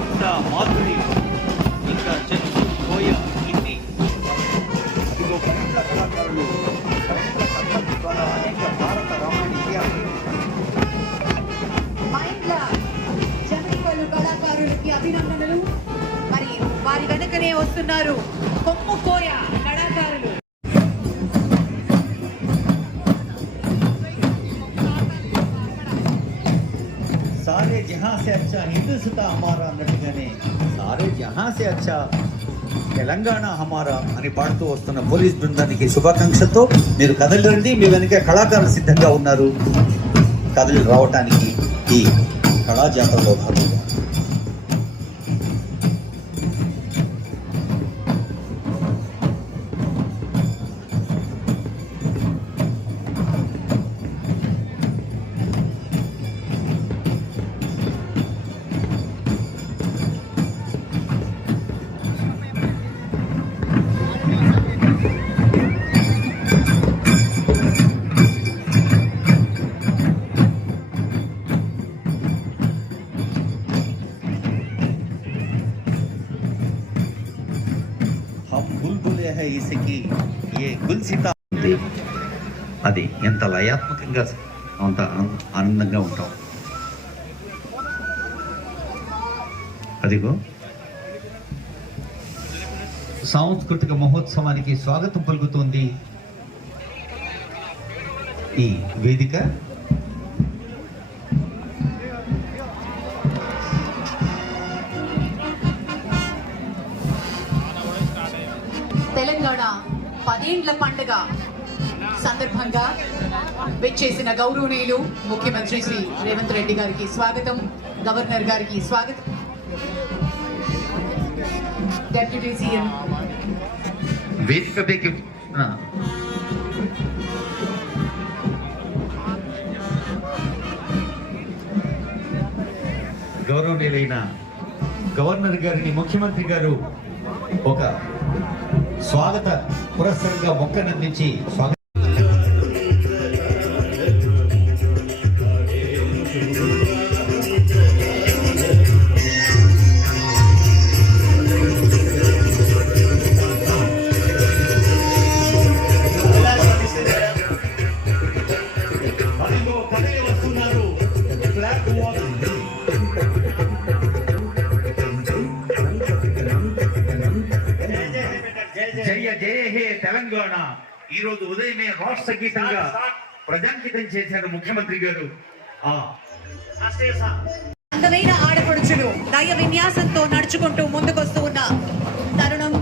ఇంకా మాధురి, ఇంకా చెచ్చు, కోయ, ఇన్ని ఇదిగో కన్నడ కళాకారులు కన్నడ కథక్ ద్వారా అనేక భారత రామాయణ ఇతిహాసం కళాకారులకి అభినందనలు. మరి వారి వెనకనే వస్తున్నారు కొమ్ము కోయ కళాకారులు. सारे जहां से अच्छा हिंदुस्तान हमारा అన్నట్టుగానే सारे जहां से अच्छा తెలంగాణ హమారా అని పాడుతూ వస్తున్న పోలీస్ బృందానికి శుభాకాంక్షలతో మీరు కదలిరండి. మీ వెనక కళాకారులు సిద్ధంగా ఉన్నారు కదలి రావటానికి ఈ కళా జాతరలో భాగంగా. ఇసుకి ఏ గుల్సితా ఉంది, అది ఎంత లయాత్మకంగా అంత ఆనందంగా ఉంటాం. అదిగో సాంస్కృతిక మహోత్సవానికి స్వాగతం పలుకుతోంది ఈ వేదిక. తెలంగాణ 10 ఏళ్ల పండుగ సందర్భంగా విచ్చేసిన గౌరవనీయులు ముఖ్యమంత్రి శ్రీ రేవంత్ రెడ్డి గారికి స్వాగతం, గవర్నర్ గారికి స్వాగతం, డిప్యూటీ సీఎం వేదికపైకి గౌరవనీయులైన గవర్నర్ గారిని ముఖ్యమంత్రి గారు ఒక స్వాగత పురస్సరంగా మొక్కనందించి స్వాగతం. జయ జయ హే తెలంగాణ. ఈ రోజు ఉదయమే రాష్ట్ర గీతంగా ప్రజాంకితం చేశారు ముఖ్యమంత్రి గారు. అందమైన ఆడపడుచులు దయ విన్యాసంతో నడుచుకుంటూ ముందుకొస్తూ ఉన్న తరుణం.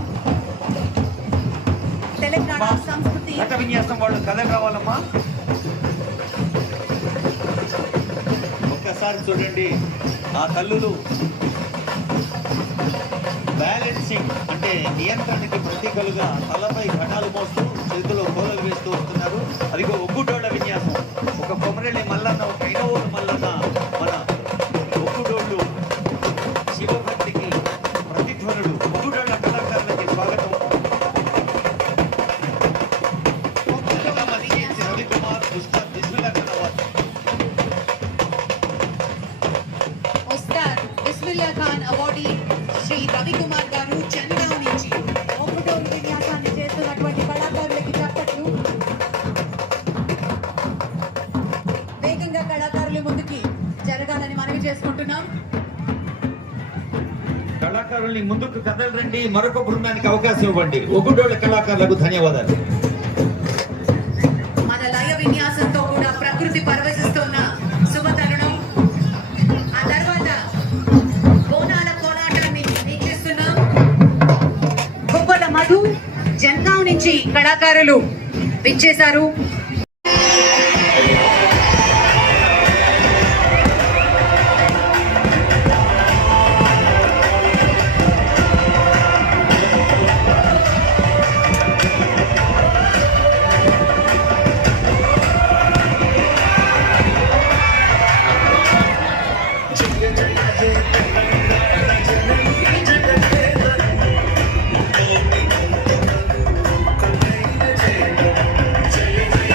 తెలంగాణ సంస్కృతి విన్యాసం వాళ్ళు కథ కావాలమ్మా. ఒక్కసారి చూడండి, ఆ తల్లులు బ్యాలెన్సింగ్ అంటే నియంత్రణకి ప్రతీకలుగా తలపై ఘటాలు మోస్తూ చేతిలో కోలలు వేస్తూ వస్తున్నారు. అదిగో ఒగ్గుడోళ్ల విన్యాసం. ఒక కొమరెల్లి మల్లన్న, ఒక ఐనవోలు మల్లన్న, మన ఒగ్గుడోళ్ళు శివభక్తికి ప్రతిధ్వనుడు. ఒగ్గుడోళ్ల కళాకారులకి స్వాగతం. రవికుమార్, ఉస్తాద్ బిస్మిల్లా ఖాన్ అవార్డ్. ఉస్తాద్ బిస్మిల్లా ఖాన్ అవార్డీ శ్రీ రవికుమార్ గారు చెన్నై నుంచి ఒగ్గుడోలు విన్యాసాన్ని చేస్తున్నటువంటి కళాకారులకి చప్పట్లు. వేగంగా కళాకారులు ముందుకి జరగాలని మనవి చేసుకుంటున్నాం. కళాకారుల్ని ముందుకు కదలరండి, మరొక బృందానికి అవకాశం ఇవ్వండి. ఒగ్గుడోళ్ల కళాకారులకు ధన్యవాదాలు. మన లయ విన్యాసంతో కూడా ప్రకృతి పరవశిస్తున్న శుభతరుణం. ఆ తర్వాత బోనాల కోలాటాన్ని వీక్షిస్తున్నాం. గొప్పల మధు జన్గావ్ నుంచి కళాకారులు విచ్చేశారు. జయ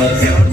చేస్తున్నారు